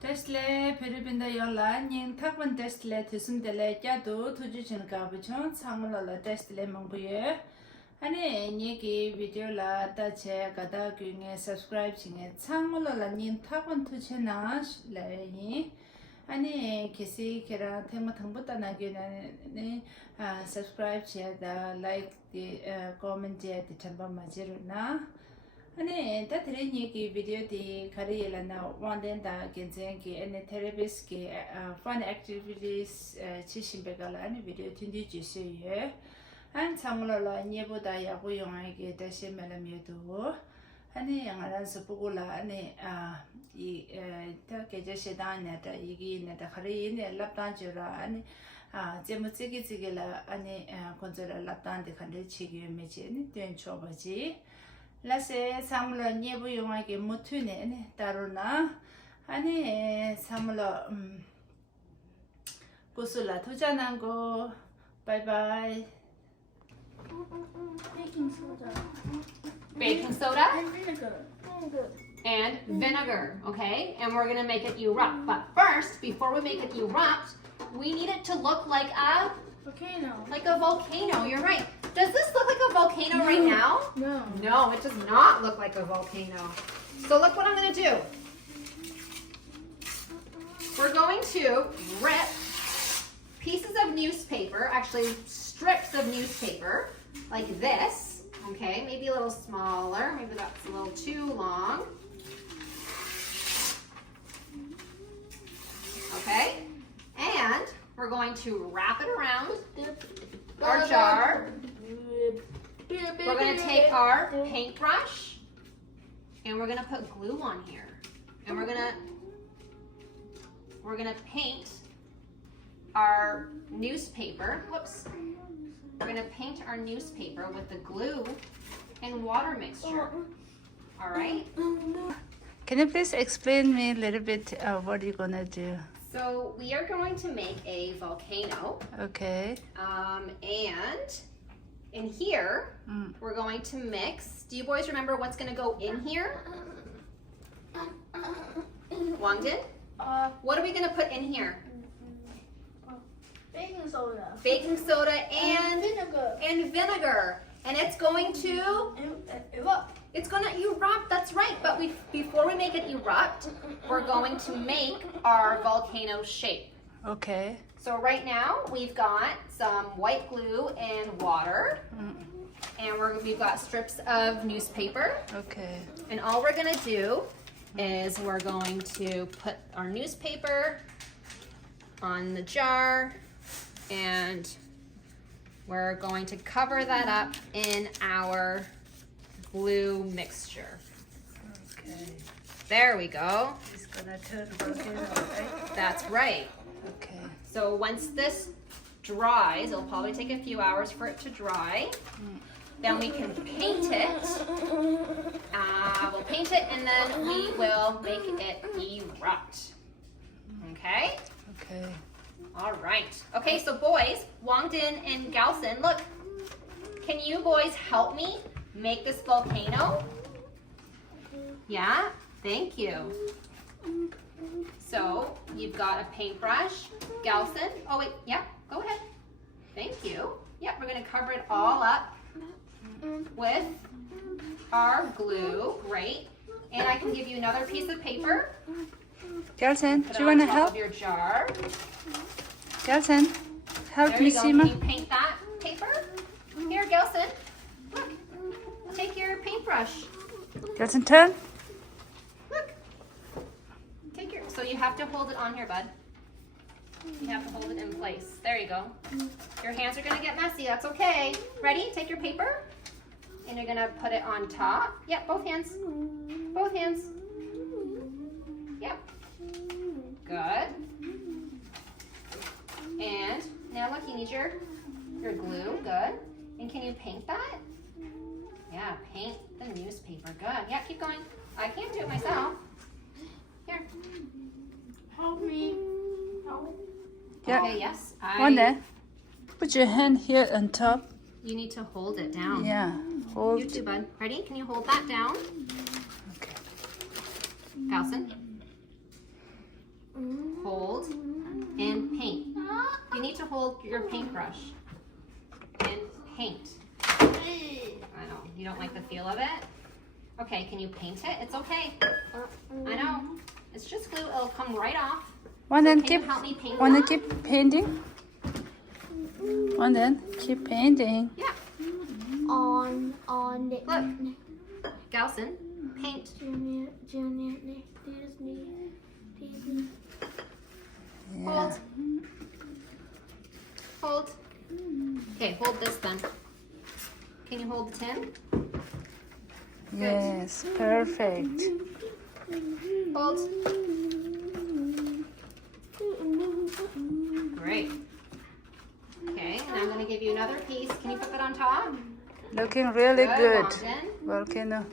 Testle Peribinda Yola, Ning Takwan Testle to Sundele Jadu, Tujin Gabuchon, Samala Testle Mambuye. Ane Niki video la Dache Gada Gung subscribe Ching Samala Ning Takwan to Chenash Lay. Ane Kisi Kera Tema Tambuta Nagin subscribe Chia like the comment the Chamba Majiruna. 아니 다들은 얘기 비디오 디 가리엘나 원된다 괜찮게 ene therapist fun activities 치신배가라 아니 비디오 틴디 주세요. 한 참으로라 예보다 야구 영화에게 다시 말하면도 아니 양아란서 보고라 아니 이 다게 제시다냐다 이기네다 가리네 랍단주라 아니 제무찌기찌기라 아니 건설을 랍단데 간데 치기 메지니 된 줘버지 라세 삼로 예부 용하게 못으네 따로나 아니 삼로 고슬라 도전한 거 바이바이 Baking soda. Baking soda And vinegar. and vinegar, okay? And we're gonna make it erupt. But first, before we make it erupt, we need it to look like a volcano. You're right. Does this look like a volcano right now? No. No, it does not look like a volcano. So look what I'm gonna do. We're going to rip pieces of newspaper, actually strips of newspaper, like this. Okay, maybe a little smaller. Maybe that's a little too long. Okay, and we're going to wrap it around our jar. We're going to take our paintbrush and we're going to put glue on here. And we're going to paint our newspaper. Whoops. We're going to paint our newspaper with the glue and water mixture. All right? Can you please explain me a little bit what you're gonna do? So we are going to make a volcano. Okay. And in here, we're going to mix. Do you boys remember what's going to go in here? Wangdin? What are we going to put in here? Baking soda. Baking soda and vinegar. And it's going to erupt. That's right. But before we make it erupt, we're going to make our volcano shape. Okay. So right now we've got some white glue and water, and we've got strips of newspaper. Okay. And all we're gonna do is we're going to put our newspaper on the jar, and we're going to cover that up in our glue mixture. Okay. There we go. It's gonna turn volcano, right? That's right. Okay. So once this dries, it'll probably take a few hours for it to dry. Then we can paint it. We'll paint it and then we will make it erupt. Okay? Okay. All right. Okay, so boys, Wangdin and Galson, look. Can you boys help me make this volcano? Yeah? Thank you. So you've got a paintbrush. Galson, oh wait, yeah, go ahead. Thank you. Yep, we're gonna cover it all up with our glue. Great. And I can give you another piece of paper. Gelson, Put do it you on wanna top help? of your jar. Gelson, help There me, you go. Sima. Can you paint that paper? Here, Gelson. Look. Take your paintbrush. Gelson, turn. Look. Take your. So you have to hold it on here, bud. You have to hold it in place. There you go. Your hands are gonna get messy. That's okay. Ready? Take your paper, and you're gonna put it on top. Yep, both hands. Both hands. Yep. Good. And now look, you need your glue. Good. And can you paint that? Yeah, paint the newspaper. Good. Yeah, keep going. I can't do it myself. Here. Help me. Help. Yeah. Okay, yes. Wanda, put your hand here on top. You need to hold it down. Yeah. Hold. You too, bud. Ready? Can you hold that down? Okay. Galson? hold, and paint. You need to hold your paintbrush and paint. I know, you don't like the feel of it? Okay, can you paint it? It's okay. I know. It's just glue. It'll come right off. One then Can you keep. help me paint One then that? keep painting. One then keep painting. Yeah. On the Look. Galson, paint. Junior, Disney. Hold. Hold. Okay, hold this then. Can you hold the tin? Yes, perfect. Hold. Great. Okay, and I'm going to give you another piece. Can you put that on top? Looking really good. Longden. Volcano.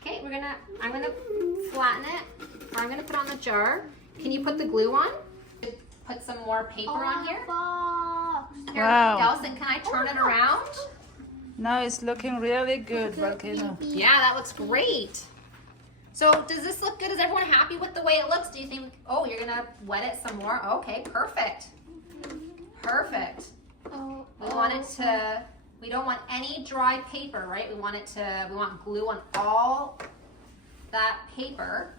Okay, I'm gonna flatten it, or I'm gonna put on the jar. Can you put the glue on? Put some more paper on here. Here, Wow. Galson, can I turn it around? Now it's looking really good, volcano. Yeah, that looks great. So does this look good? Is everyone happy with the way it looks? Do you think, oh, you're gonna wet it some more? Okay, perfect. Perfect. We don't want any dry paper, right? We want glue on all that paper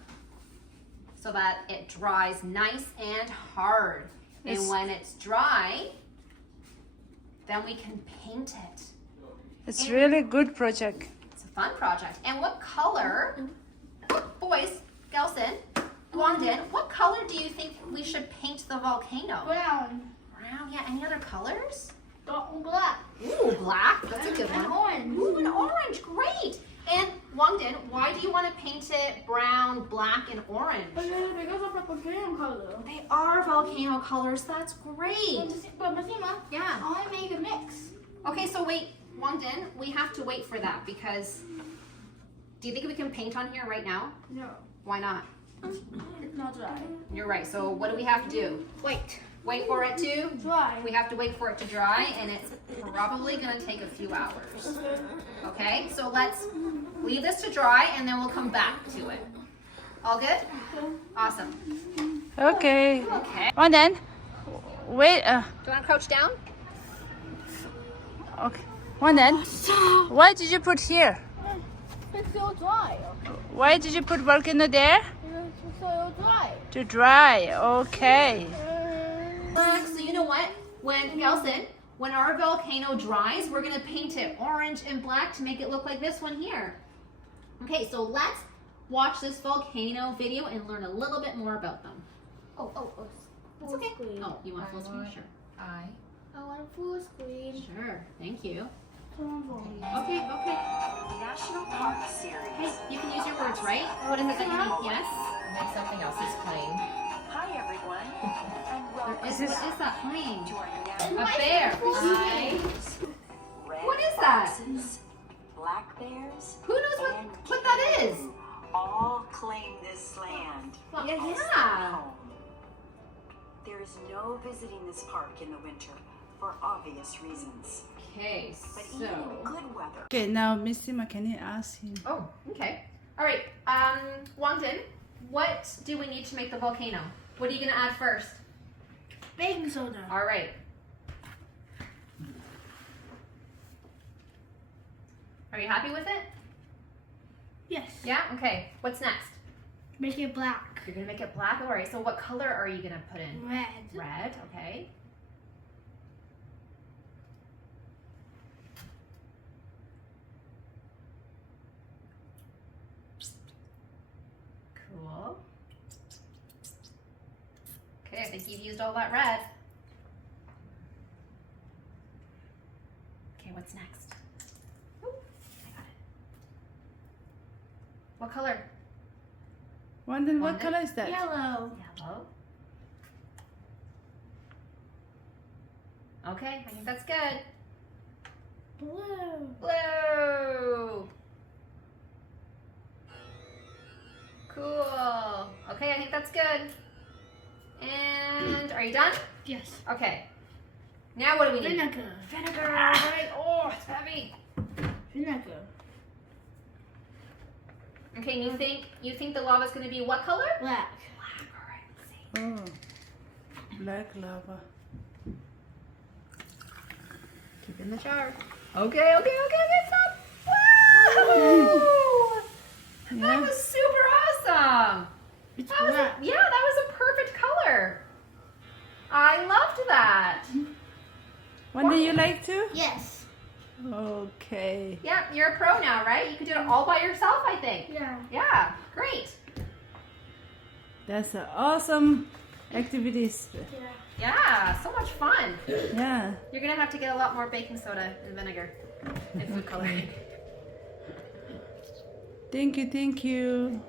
so that it dries nice and hard. And when it's dry, then we can paint it. It's really good project. It's a fun project. And what color, boys, Gelson, Guangdin, what color do you think we should paint the volcano? Brown. Brown, yeah. Any other colors? Black. Ooh, black. That's a good one. And orange. Ooh, and orange. Great. And Guangdin, why do you want to paint it brown, black, and orange? Because of the volcano color. They are volcano colors. That's great. But Masima, Yeah. I want to make a mix. Okay, so wait, Guangdin, we have to wait for that because do you think we can paint on here right now? No. Why not? It's not dry. You're right. So what do we have to do? Wait. Wait for it to? Dry. We have to wait for it to dry, and it's probably going to take a few hours. Okay, so let's leave this to dry, and then we'll come back to it. All good? Awesome. Okay. Okay. One then. Wait. Do you want to crouch down? Okay. One then. Why did you put here? It's so dry. Why did you put volcano there? It's so dry. To dry. Okay. So you know what? When our volcano dries, we're going to paint it orange and black to make it look like this one here. Okay, so let's watch this volcano video and learn a little bit more about them. It's okay. Oh, you want full screen? Sure. I want full screen. Sure. Thank you. Okay. Okay. National Park Series. Hey, you can use your words, right? What is it that you need? Yes? And then something else is playing. Hi, everyone. And welcome What is that playing? to our A national bear. Nice. Red What is that? foxes, black bears, Who knows and what that is? kangaroo all claim this land as their Yeah. home. There is no visiting this park in the winter for obvious reasons. Okay, But even in good weather, Okay, now Miss Sima, can you ask him? Oh, okay. All right. Wangdin, what do we need to make the volcano? What are you gonna add first? Baking soda. All right. Are you happy with it? Yes. Yeah? Okay. What's next? Make it black. You're gonna make it black? All right. So what color are you gonna put in? Red. Red, okay. Cool. Okay, I think you've used all that red. Okay, what's next? Ooh, I got it. What color? One then, what One color is that? Yellow. Yellow. Okay, I think that's good. Blue. Blue. Cool. Okay, I think that's good. And are you done? Yes. Okay. Now what do we need? Vinegar. Vinegar, right? Oh, it's heavy. Vinegar. Okay, and you think the lava's gonna be what color? Black. Black. Oh, black lava. Keep it in the jar. Okay, stop. Wow! That Yeah. was super awesome. It's That was black. yeah, that was a perfect color. I loved that. One day you like to? Yes. Okay. Yeah, you're a pro now, right? You can do it all by yourself, I think. Yeah. Yeah, great. That's an awesome activities. Yeah. Yeah, so much fun. Yeah. You're gonna have to get a lot more baking soda and vinegar and food coloring. Thank you.